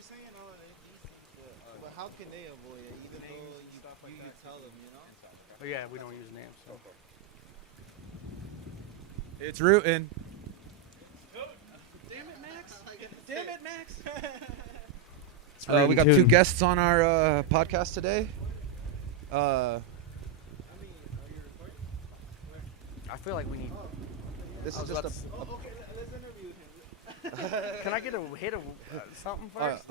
you're saying all of these things, but how can they avoid it? Even though you tell them, you know. Oh, yeah, we don't use names. So. It's rootin'. Damn it, Max! Damn it, Max! We got two guests on our podcast today. I mean, are you recording? I feel like we need. This I is was just about a. Oh, okay, let's interview him. Can I get a hit of something first?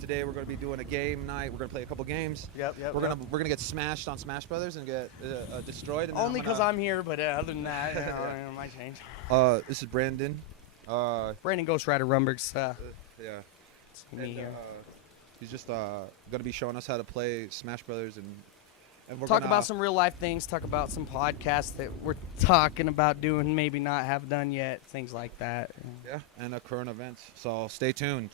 Today we're gonna be doing a game night. We're gonna play a couple games. Yep. We're gonna get smashed on Smash Brothers and get destroyed. And then Only because I'm here, but other than that, it might change. This is Brandon. Brandon Ghost Rider Rumbergs. Yeah. It's me here. He's just gonna be showing us how to play Smash Brothers and we're Talk gonna, about some real life things. Talk about some podcasts that we're talking about doing, maybe not have done yet. Things like that. Yeah, and current events. So stay tuned.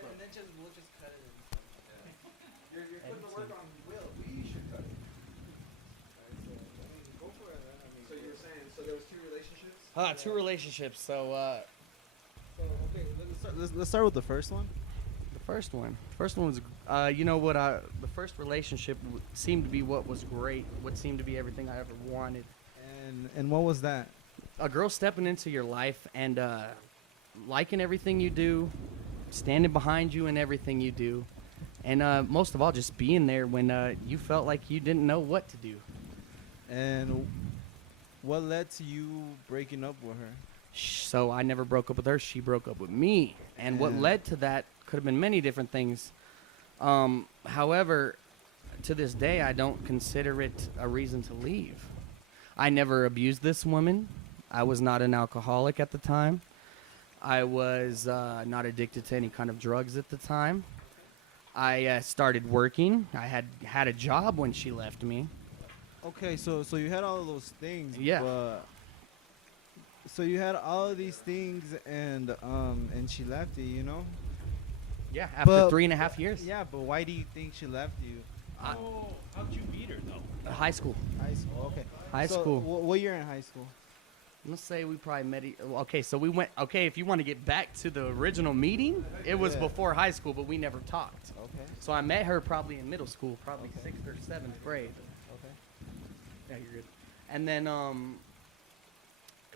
And then we'll just cut it. You're putting the work on Will. We should cut it. Go for it. So you were saying, so there was two relationships? Two relationships. So Okay, let's start with the first one. the first one was, you know what? The first relationship seemed to be what was great. What seemed to be everything I ever wanted. And what was that? A girl stepping into your life and liking everything you do, standing behind you in everything you do, and most of all, just being there when you felt like you didn't know what to do. And what led to you breaking up with her? So I never broke up with her. She broke up with me. And what Yeah. led to that could have been many different things. However, to this day, I don't consider it a reason to leave. I never abused this woman. I was not an alcoholic at the time. I was not addicted to any kind of drugs at the time. I started working. I had a job when she left me. Okay, so you had all of those things. Yeah. But, so you had all of these things, and she left you. You know. Yeah, after But- 3.5 years. Yeah, but why do you think she left you? How'd you meet her though? High school. High school. Okay. High So, school. What year in high school? Let's say we probably met. Okay, so we went. Okay, if you want to get back to the original meeting, it was Yeah. before high school, but we never talked. Okay. So I met her probably in middle school, probably 6th or 7th grade. Okay. Yeah, you're good. And then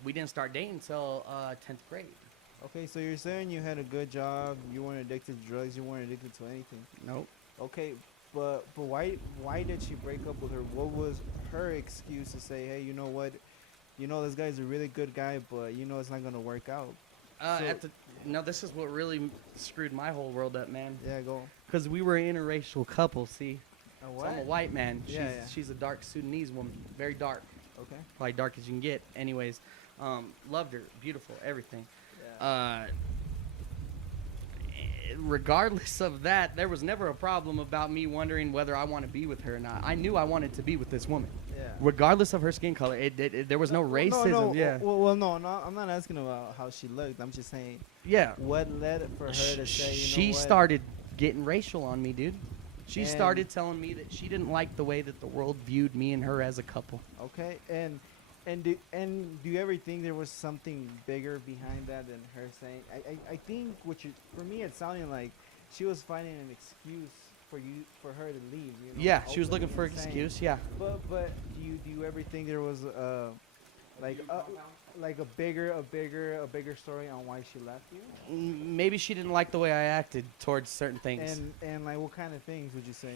we didn't start dating until 10th grade. Okay, so you're saying you had a good job, you weren't addicted to drugs, you weren't addicted to anything. Nope. Okay, but why did she break up with her? What was her excuse to say, hey, you know what? You know this guy's a really good guy, but you know it's not gonna work out. So- No, this is what really screwed my whole world up, man. Yeah, go. Because we were an interracial couple. See, A so I'm a white man. She's, Yeah, yeah. she's a dark Sudanese woman, very dark. Okay. Probably dark as you can get. Anyways, loved her, beautiful, everything. Yeah. Regardless of that, there was never a problem about me wondering whether I want to be with her or not. I knew I wanted to be with this woman, Yeah. regardless of her skin color. There was no racism. No, Yeah, no, I'm not asking about how she looked. I'm just saying yeah. what led for her to say, you know She what? started getting racial on me, dude. She And- started telling me that she didn't like the way that the world viewed me and her as a couple. Okay, and do you ever think there was something bigger behind that than her saying? I think for me it sounded like she was finding an excuse for her to leave. You know, Yeah, she was looking openly for an saying- excuse. Yeah. But do you ever think there was like a bigger story on why she left you? Maybe she didn't like the way I acted towards certain things. And like what kind of things would you say?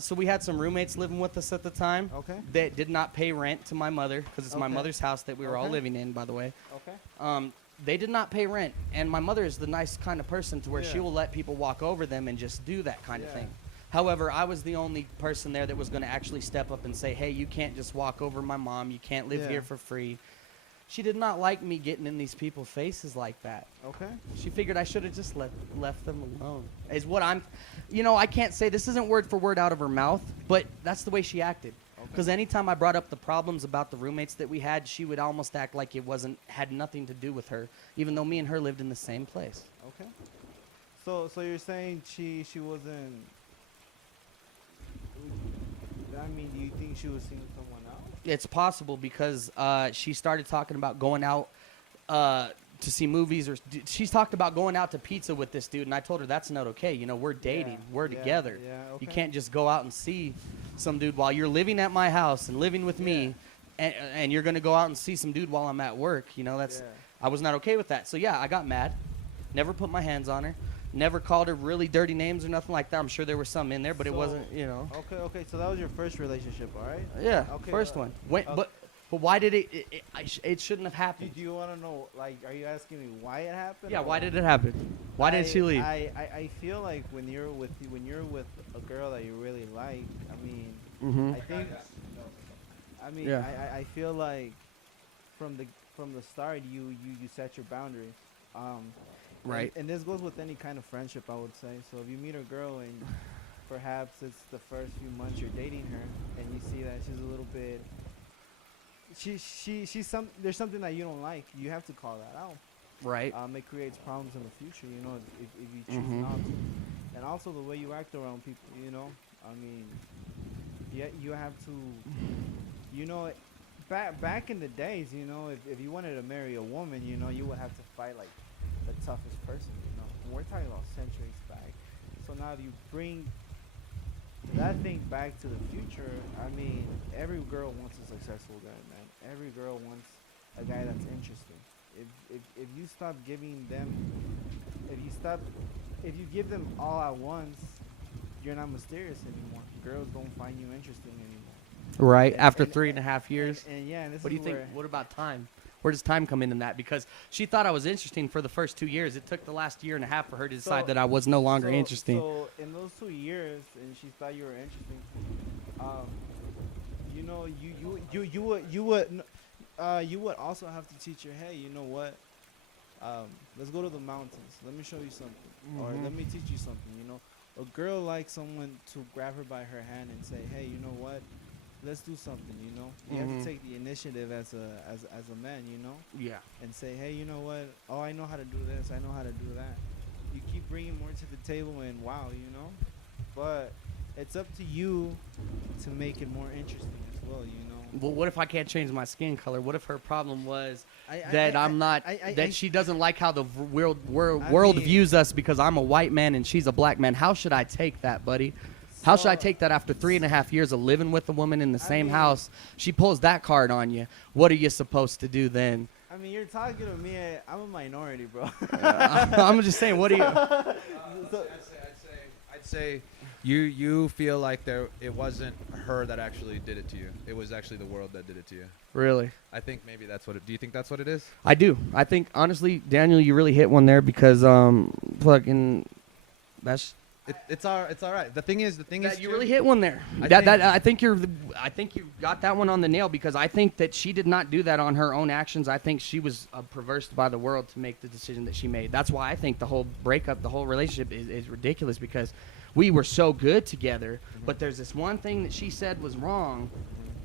So we had some roommates living with us at the time Okay. that did not pay rent to my mother because it's my Okay. mother's house that we were all Okay. living in, by the way. Okay. They did not pay rent, and my mother is the nice kind of person to where she Yeah. will let people walk over them and just do that kind of Yeah. thing. However, I was the only person there that was going to actually step up and say, hey, you can't just walk over my mom. You can't live Yeah. here for free. She did not like me getting in these people's faces like that. Okay. She figured I should have just left them alone. Is what I'm, I can't say this isn't word for word out of her mouth, but that's the way she acted. Because anytime I brought up the problems about the roommates that we had, she would almost act like it had nothing to do with her, even though me and her lived in the same place. Okay. So you're saying she wasn't. I mean, do you think she was seeing someone else? It's possible because she started talking about going out to see movies, or she's talked about going out to pizza with this dude, and I told her that's not okay. You know, we're dating, we're together. Yeah, okay. You can't just go out and see some dude while you're living at my house and living with me, and you're gonna go out and see some dude while I'm at work. You know, that's I was not okay with that. So yeah, I got mad. Never put my hands on her. Never called her really dirty names or nothing like that. I'm sure there was some in there, but it wasn't. You know. Okay. So that was your first relationship, all right? Yeah. Okay, First one. But why did it shouldn't have happened? Do you want to know, like, are you asking me why it happened? Yeah, or- why did it happen? Why did she leave? I feel like when you're with a girl that you really like, I mean, Mm-hmm. Yeah. I feel like from the start you set your boundaries. Right. And this goes with any kind of friendship, I would say. So if you meet a girl and perhaps it's the first few months you're dating her and you see that she's a little bit there's something that you don't like, you have to call that out. Right. It creates problems in the future, you know, if you choose Mhm. not to. And also the way you act around people, you know. I mean, you have to, you know, back in the days, you know, if you wanted to marry a woman, you know, you would have to fight like the toughest person, you know. And we're talking about centuries back. So now if you bring that thing back to the future, I mean, every girl wants a successful guy, man. Every girl wants a guy that's interesting. If you stop giving them, if you give them all at once, you're not mysterious anymore. Girls don't find you interesting anymore. Right. And- After and- 3.5 years. And yeah, and this What do is you think? where What about time? Where does time come in that? Because she thought I was interesting for the first 2 years. It took the last year and a half for her to decide that I was no longer interesting. So in those 2 years, and she thought you were interesting. You know, you would also have to teach her, hey, you know what? Let's go to the mountains. Let me show you something, or let me teach you something. You know, a girl likes someone to grab her by her hand and say, hey, you know what? Let's do something. You know, you have to take the initiative as a man. You know. Yeah. And say, hey, you know what? Oh, I know how to do this. I know how to do that. You keep bringing more to the table, and wow, you know. But it's up to you to make it more interesting as well, you know. Well, what if I can't change my skin color? What if her problem was I- that I- I'm not, I- that she doesn't like how the world mean- views us because I'm a white man and she's a black man? How should I take that, buddy? How should I So- take that after 3.5 years of living with a woman in the same mean- house? She pulls that card on you. What are you supposed to do then? I mean, you're talking to me. I'm a minority, bro. I'm just saying, what do you? I'd say you feel like it wasn't her that actually did it to you. It was actually the world that did it to you. Really? I think maybe that's what it. Do you think that's what it is? I do. I think, honestly, Daniel, you really hit one there because, fucking, that's. It's all right. The thing is, That you too- really hit one there. I think you got that one on the nail because I think that she did not do that on her own actions. I think she was perverse by the world to make the decision that she made. That's why I think the whole breakup, the whole relationship is ridiculous because we were so good together. But there's this one thing that she said was wrong,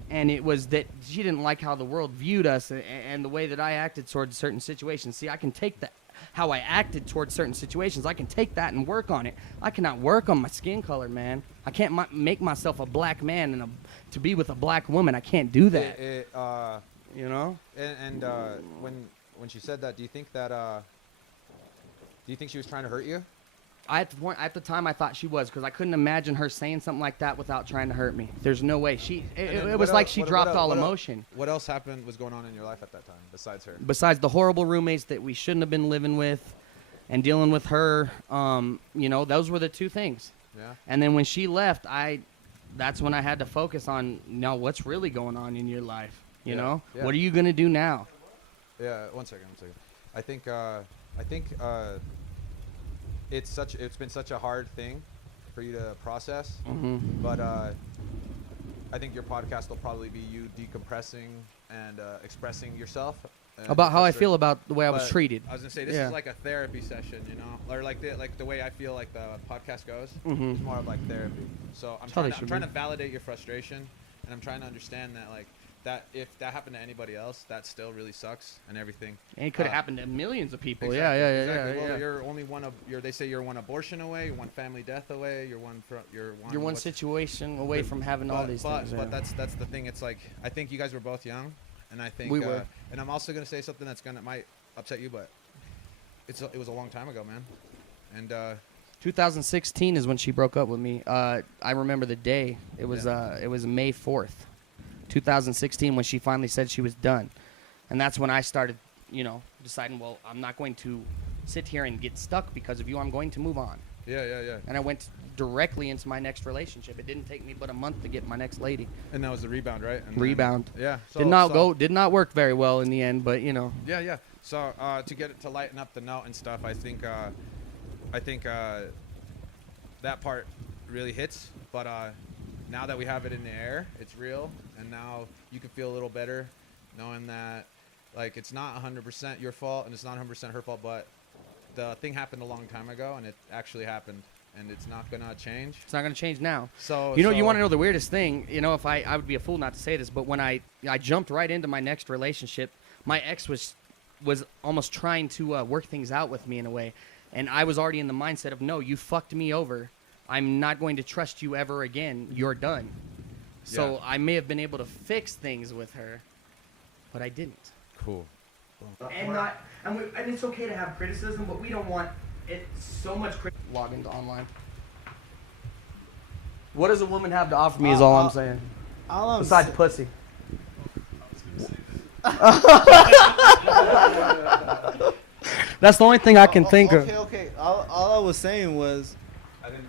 and it was that she didn't like how the world viewed us and the way that I acted towards certain situations. See, I can take that. How I acted towards certain situations, I can take that and work on it. I cannot work on my skin color, man. I can't make myself a black man and to be with a black woman. I can't do that. You know. And when she said that, do you think she was trying to hurt you? At the time, I thought she was because I couldn't imagine her saying something like that without trying to hurt me. There's no way. It was like she dropped all emotion. What else was going on in your life at that time besides her? Besides the horrible roommates that we shouldn't have been living with, and dealing with her, you know, those were the two things. Yeah. And then when she left, that's when I had to focus on, now what's really going on in your life? You know, yeah. What are you gonna do now? Yeah. One second. I think it's been such a hard thing for you to process. Mm-hmm. But I think your podcast will probably be you decompressing and expressing yourself. About how I feel about the way I was treated. I was gonna say this is like a therapy session, you know, or like the way I feel like the podcast goes. Mhm. It's more of like therapy. So I'm trying to validate your frustration, and I'm trying to understand that like that if that happened to anybody else, that still really sucks and everything. And it could have happened to millions of people. Exactly, Yeah. Well, you're only they say you're one abortion away, you're one family death away, you're one situation away from having all these things. But that's the thing. It's like I think you guys were both young, and I think We were. and I'm also gonna say something might upset you, but it was a long time ago, man. And 2016 is when she broke up with me. I remember the day. It was May 4th, 2016, when she finally said she was done, and that's when I started, deciding, well, I'm not going to sit here and get stuck because of you. I'm going to move on. yeah. And I went directly into my next relationship. It didn't take me but a month to get my next lady. And that was the rebound, right? And Rebound. Then, yeah. Did not work very well in the end, but Yeah. So to lighten up the note and stuff, I think that part really hits. But now that we have it in the air, it's real, and now you can feel a little better knowing that, like, it's not 100% your fault and it's not 100% her fault, but the thing happened a long time ago, and it actually happened, and it's not gonna change. it's not going to change now. So You want to know the weirdest thing? If I would be a fool not to say this, but when I jumped right into my next relationship, my ex was almost trying to work things out with me in a way, and I was already in the mindset of, no, you fucked me over. I'm not going to trust you ever again. You're done. So I may have been able to fix things with her, but I didn't. Cool. And it's okay to have criticism, but we don't want it so much. Log into online. What does a woman have to offer me? Is all I'm saying. All I'm Besides sa- pussy. That's the only thing I can think of. Okay. All I was saying was, I didn't.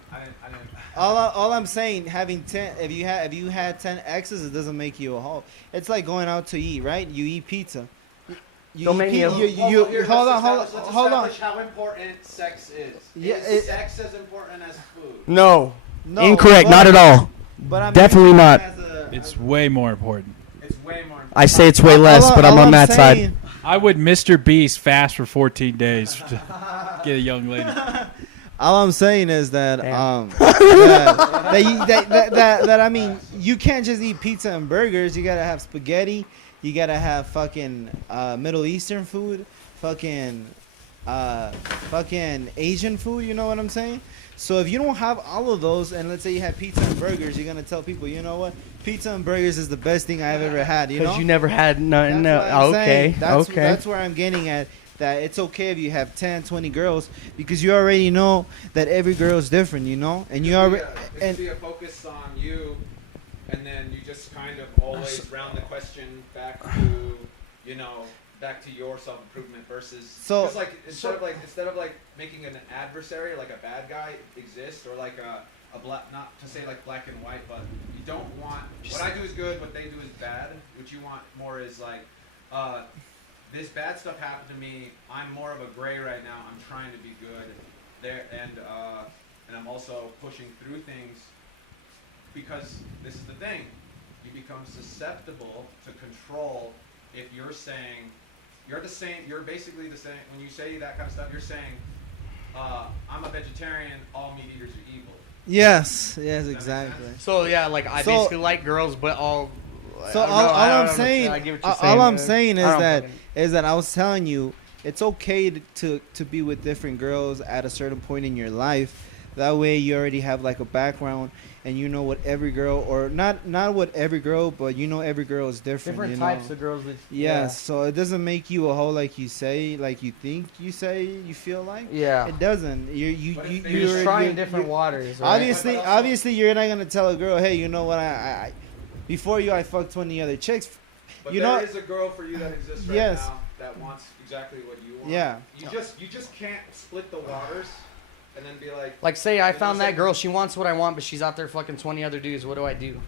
all I'm saying, having 10, if you had 10 exes, it doesn't make you a hoe. It's like going out to eat, right? You eat pizza. Don't make me a- Hold on. How important sex is. Yeah, Is sex as important as food? No. No, Incorrect. but- Not at all. But I'm Definitely using it not. as a- It's way more important. It's way more important. I say it's way less, but I'm on that side. I would Mr. Beast fast for 14 days to get a young lady. All I'm saying is that Damn. that I mean, you can't just eat pizza and burgers. You gotta have spaghetti. You gotta have fucking Middle Eastern food, fucking Asian food. You know what I'm saying? So if you don't have all of those, and let's say you have pizza and burgers, you're gonna tell people, you know what? Pizza and burgers is the best thing I've ever had. You know? Because you never had none. That's what I'm saying. Okay. That's where I'm getting at. That it's okay if you have 10, 20 girls, because you already know that every girl is different, you know? And you already... It should be a focus on you, and then you just kind of always round the question back to, back to your self-improvement versus... So- just like, instead of making an adversary, like a bad guy exist, or like a black, not to say like black and white, but you don't want, what I do is good, what they do is bad. What you want more is like, this bad stuff happened to me. I'm more of a gray right now. I'm trying to be good there, and I'm also pushing through things, because this is the thing. You become susceptible to control if you're saying you're basically the same. When you say that kind of stuff, you're saying I'm a vegetarian. All meat eaters are evil. Yes, that make exactly. sense? So yeah, like I So- basically like girls, but all. So I don't all know, I I'm don't saying, understand. I get what you're all I'm man. saying I don't is fucking- that I was telling you, it's okay to be with different girls at a certain point in your life. That way you already have like a background, and you know what every girl, or not what every girl, but you know every girl is different. different you types know? of girls. That, Yes, so it doesn't make you a hoe like you say, like you think you say, you feel like. Yeah. It doesn't. But if You're You're just trying you're- different you're- waters. Right? Obviously, But also- you're not gonna tell a girl, hey, you know what? I before you, I fucked 20 other chicks. But You there know- is a girl for you that exists right Yes. now that wants exactly what you want. Yeah. You just can't split the waters and then be like. Like, say I You know, found say- that girl. She wants what I want, but she's out there fucking 20 other dudes. What do I do?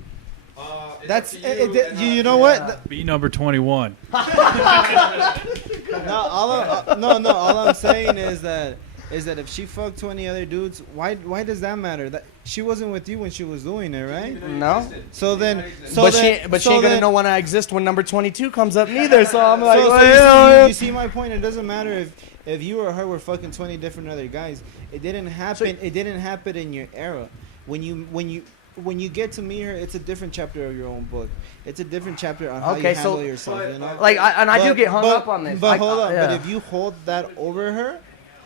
It's That's up to and you not- know what? Be number 21. No, all I'm saying is that if she fucked 20 other dudes, why does that matter? That she wasn't with you when she was doing it, right? Even though you No. existed. So Even then- though you existed. so but then- she ain't gonna know when I exist when number 22 comes up neither. So I'm like, So well, you see my point. It doesn't matter if you or her were fucking 20 different other guys. It didn't happen. It didn't happen in your era. When you get to meet her, it's a different chapter of your own book. It's a different chapter on how Okay, you so- handle yourself. but- You know. like I do But- get hung but- up on this. But hold on. yeah. But if you hold that over her,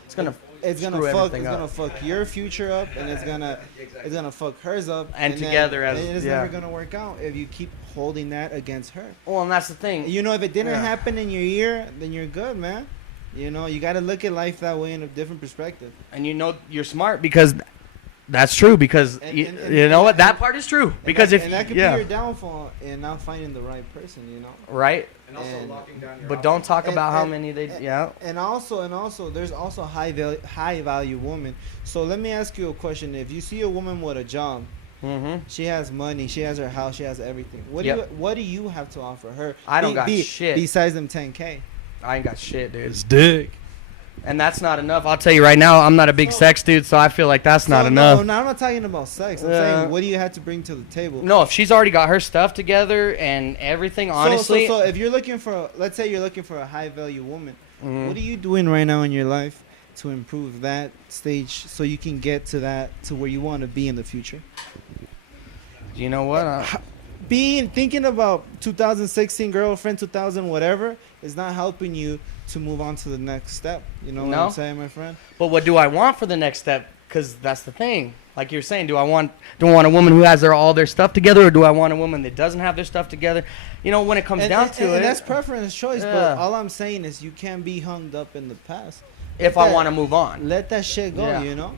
it's gonna. it's gonna screw fuck everything it's up. gonna fuck your future up, and it's gonna fuck hers up, And then- together as- and it's yeah. never gonna work out if you keep holding that against her. Well, and that's the thing. You know, if it didn't Yeah. happen in your year, then you're good, man. You know, you got to look at life that way in a different perspective. And you know you're smart because that's true. Because And- you, and- you know what, that and- part is true. Because and if that could yeah, be your downfall in not finding the right person, you know. right. And also And- locking down your But don't talk And- about how and- many they. and- Yeah. And also, there's also high value women. So let me ask you a question: if you see a woman with a job, Mm-hmm. she has money, she has her house, she has everything. Yep. What do you have to offer her? I don't got shit. Besides them 10K. I ain't got shit, dude. It's dick. And that's not enough. I'll tell you right now, I'm not a big sex dude, so I feel like that's not enough. No, I'm not talking about sex. I'm Yeah. saying, what do you have to bring to the table? No, if she's already got her stuff together and everything, honestly. So if you're looking for, let's say you're looking for a high value woman, Mhm. what are you doing right now in your life to improve that stage so you can get to where you want to be in the future? You know what? Thinking about 2016 girlfriend, 2000 whatever, is not helping you to move on to the next step. You know what No. I'm saying, my friend? But what do I want for the next step? Because that's the thing. Like you're saying, do I want a woman who has all their stuff together, or do I want a woman that doesn't have their stuff together? You know, when it comes down to it, and that's preference choice. Yeah. But all I'm saying is you can't be hung up in the past. if I want to move on, Let that shit go. Yeah. You know.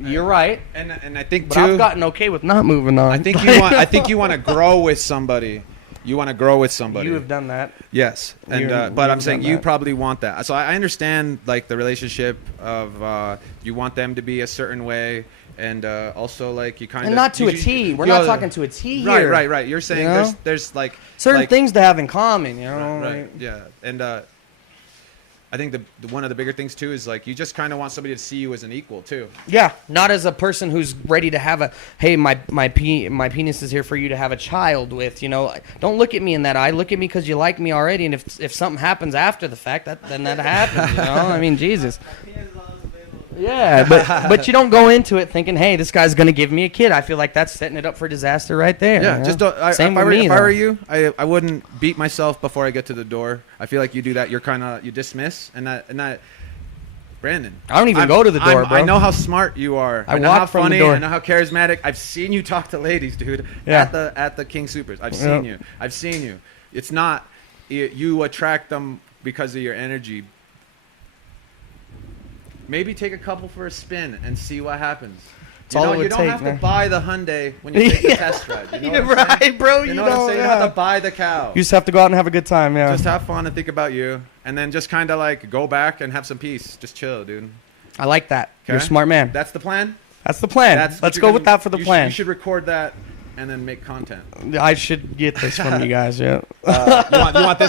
you're right. And I think But too. I've gotten okay with not moving on. I think you want. I think you want to grow with somebody. You want to grow with somebody. You have done that. Yes, and You're- but I'm you've saying done you that. probably want that. So I understand like the relationship of you want them to be a certain way, and also like you kind And of not to a T. We're not talking to a T Right, here. right, right. You're saying You know? there's like Certain like, things to have in common, you know. Right, right, like- yeah, and I think the one of the bigger things too is like you just kind of want somebody to see you as an equal too. Yeah, not as a person who's ready to have my penis is here for you to have a child with. You know, don't look at me in that eye. Look at me because you like me already. And if something happens after the fact, then that happens. You know, I mean, Jesus. Yeah, but you don't go into it thinking, hey, this guy's gonna give me a kid. I feel like that's setting it up for disaster right there. Yeah, you know? just don't. Same if with me. if I though. were you, I wouldn't beat myself before I get to the door. I feel like you do that. You're kind of you dismiss and that. Brandon, I don't even go to the door, bro. I know how smart you are. I know walk how from the funny. door. I know how charismatic. I've seen you talk to ladies, dude. Yeah. At the King Supers. I've Yep. seen you. I've seen you. It's not you attract them because of your energy. Maybe take a couple for a spin and see what happens. That's all it you would don't take, have man. to buy the Hyundai when you take the Yeah. test drive. You know You're what I'm saying? right, bro. You know what I'm saying? You don't have to buy the cow. You just have to go out and have a good time, yeah. Just have fun and think about you, and then just kind of like go back and have some peace. Just chill, dude. I like that. You're a Okay? smart man. That's the plan. That's the plan. That's what Let's you're go gonna- with that for the you plan. You should record that and then make content. I should get this from you guys, yeah. You want this